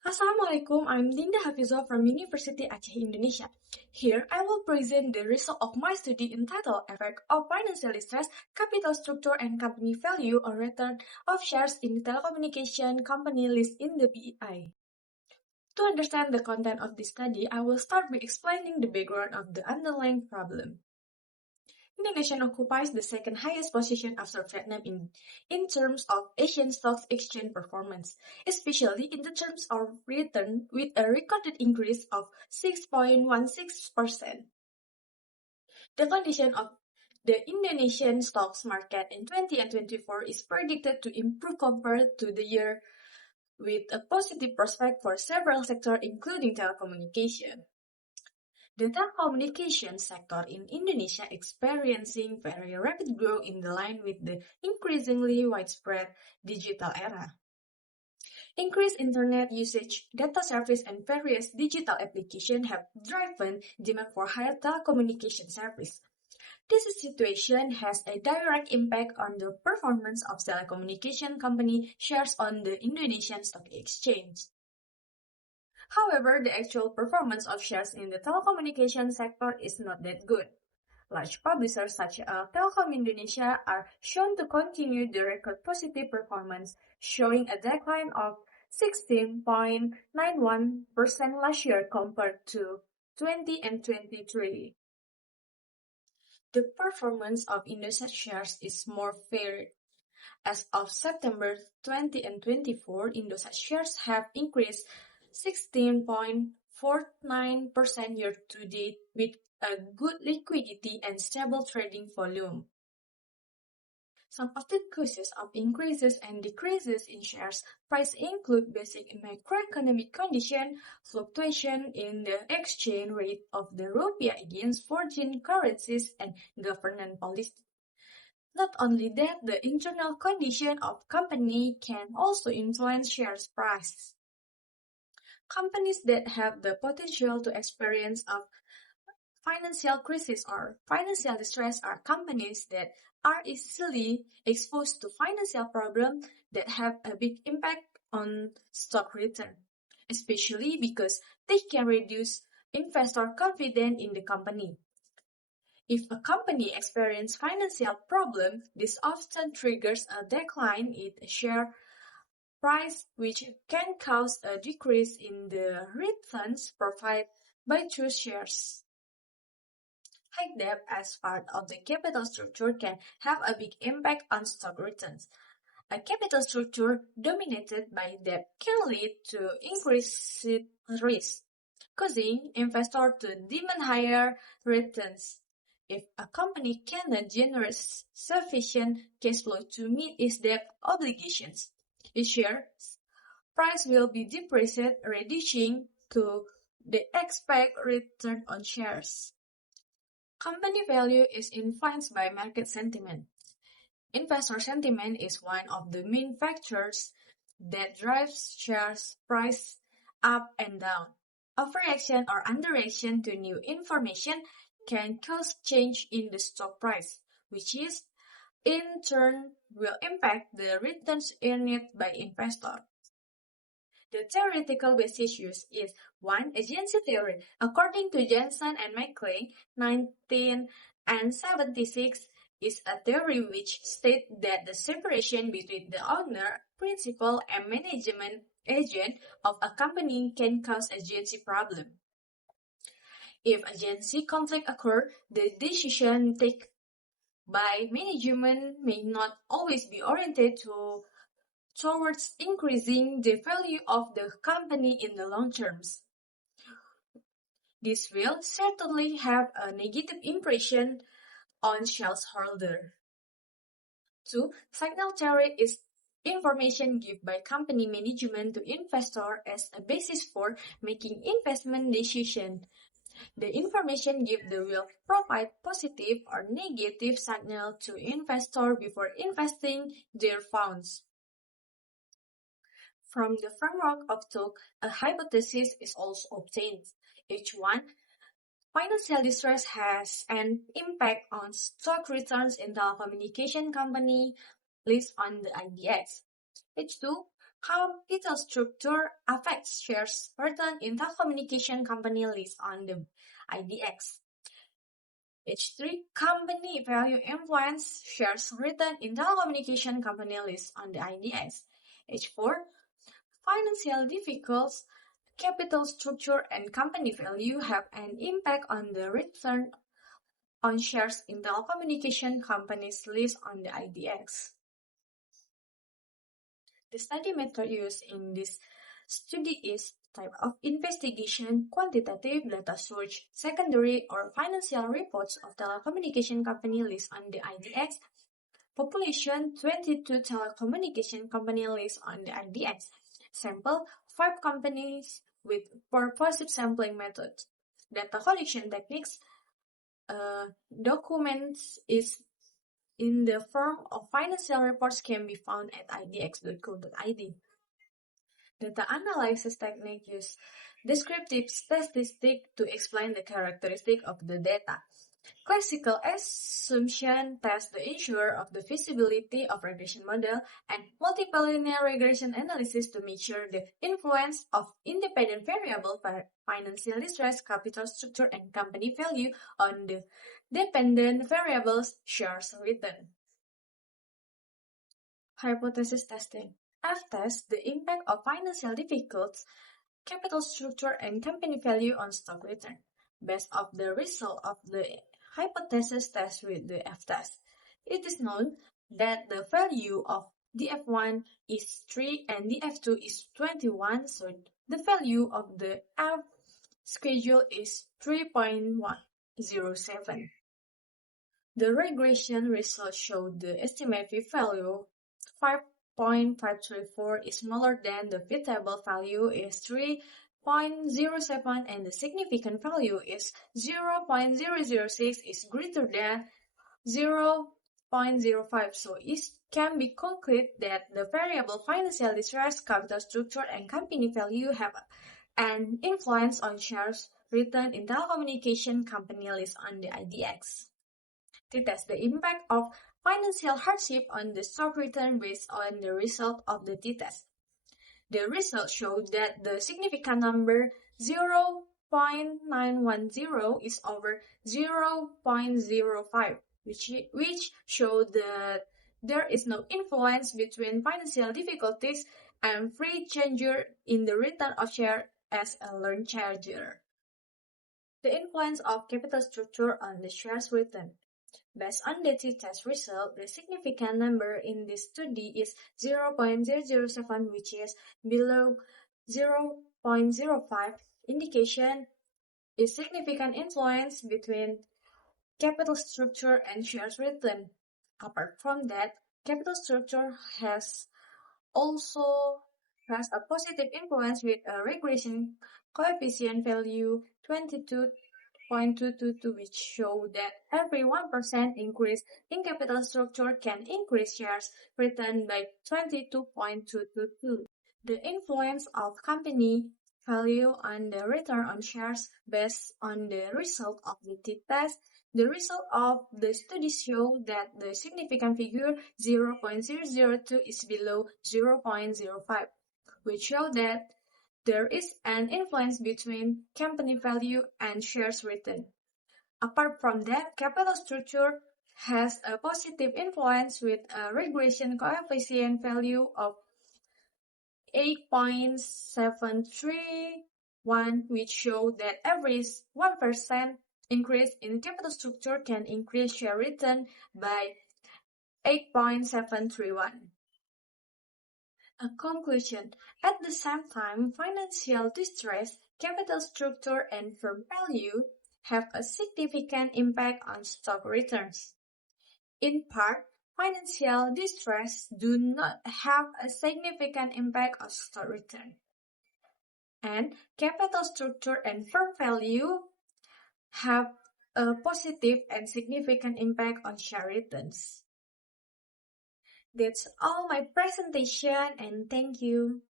Assalamualaikum, I'm Dinda Hafizhoh from Universiti Aceh, Indonesia. Here, I will present the result of my study entitled Effect of Financial Stress, Capital Structure and Company Value on Return of Shares in the Telecommunication Company List in the BI. To understand the content of this study, I will start by explaining the background of the underlying problem. Indonesia occupies the second highest position after Vietnam in terms of Asian stock exchange performance, especially in the terms of return with a recorded increase of 6.16%. The condition of the Indonesian stocks market in 2024 is predicted to improve compared to the year with a positive prospect for several sectors including telecommunication. The telecommunications sector in Indonesia experiencing very rapid growth in line with the increasingly widespread digital era. Increased internet usage, data service, and various digital applications have driven demand for higher telecommunication service. This situation has a direct impact on the performance of telecommunication company shares on the Indonesian Stock Exchange. However, the actual performance of shares in the telecommunication sector is not that good. Large publishers such as Telkom Indonesia are shown to continue the record positive performance, showing a decline of 16.91% last year compared to 2023. The performance of Indosat shares is more varied. As of September 2024, Indosat shares have increased 16.49% year-to-date with a good liquidity and stable trading volume. Some of the causes of increases and decreases in shares price include basic macroeconomic condition, fluctuation in the exchange rate of the rupiah against foreign currencies, and government policy. Not only that, the internal condition of company can also influence shares price. Companies that have the potential to experience a financial crisis or financial distress are companies that are easily exposed to financial problems that have a big impact on stock return, especially because they can reduce investor confidence in the company. If a company experiences financial problems, this often triggers a decline in share price, which can cause a decrease in the returns provided by those shares. High debt as part of the capital structure can have a big impact on stock returns. A capital structure dominated by debt can lead to increased risk, causing investors to demand higher returns. If a company cannot generate sufficient cash flow to meet its debt obligations, its share price will be depressed, reducing to the expected return on shares. Company value is influenced by market sentiment. Investor sentiment is one of the main factors that drives shares price up and down. Overreaction or underreaction to new information can cause change in the stock price, which is in turn will impact the returns earned by investors. The theoretical basis used is 1. Agency theory. According to Jensen and McClay, 1976, is a theory which states that the separation between the owner, principal, and management agent of a company can cause agency problem. If agency conflict occurs, the decision taken by management may not always be oriented towards increasing the value of the company in the long terms. This will certainly have a negative impression on shareholders. 2. Signal theory is information given by company management to investor as a basis for making investment decisions. The information given will provide positive or negative signal to investor before investing their funds. From the framework of talk, a hypothesis is also obtained. H1. Financial distress has an impact on stock returns in telecommunication company listed on the IDX. H2. Capital structure affects shares return in telecommunication company list on the IDX. H3. Company value influence shares return in telecommunication company list on the IDX. H4. Financial difficulties, capital structure, and company value have an impact on the return on shares in telecommunication companies list on the IDX. The study method used in this study is type of investigation, quantitative data search, secondary or financial reports of telecommunication company list on the IDX, population 22 telecommunication company list on the IDX, sample 5 companies with purposive sampling method. Data collection techniques, documents is in the form of financial reports can be found at idx.co.id. Data analysis technique use descriptive statistics to explain the characteristic of the data. Classical assumption test the ensure of the feasibility of regression model and multiple linear regression analysis to measure the influence of independent variable financial distress, capital structure, and company value on the dependent variables shares return. Hypothesis testing. F-test the impact of financial difficulties, capital structure, and company value on stock return. Based on the result of the hypothesis test with the F-test, it is known that the value of df1 is 3 and df2 is 21, so the value of the F schedule is 3.107. The regression results show the estimated value 5.534 is smaller than the fit-table value is 3.07 and the significant value is 0.006 is greater than 0.05, so it can be concluded that the variable financial distress, capital structure, and company value have an influence on shares return in telecommunication company list on the IDX. To test the impact of financial hardship on the stock return based on the result of the t-test. The results showed that the significant number 0.910 is over 0.05, which showed that there is no influence between financial difficulties and free changer in the return of share as a learned changer. The influence of capital structure on the shares return. Based on the t-test result, the significant number in this study is 0.007, which is below 0.05. Indication is significant influence between capital structure and shares return. Apart from that, capital structure has a positive influence with a regression coefficient value 22.222, which show that every 1% increase in capital structure can increase shares return by 22.222. The influence of company value on the return on shares based on the result of the t-test. The result of the study show that the significant figure 0.002 is below 0.05, which show that there is an influence between company value and shares return. Apart from that, capital structure has a positive influence with a regression coefficient value of 8.731, which show that every 1% increase in capital structure can increase share return by 8.731. A conclusion. At the same time, financial distress, capital structure, and firm value have a significant impact on stock returns. In part, financial distress do not have a significant impact on stock return. And capital structure and firm value have a positive and significant impact on share returns. That's all my presentation, and thank you.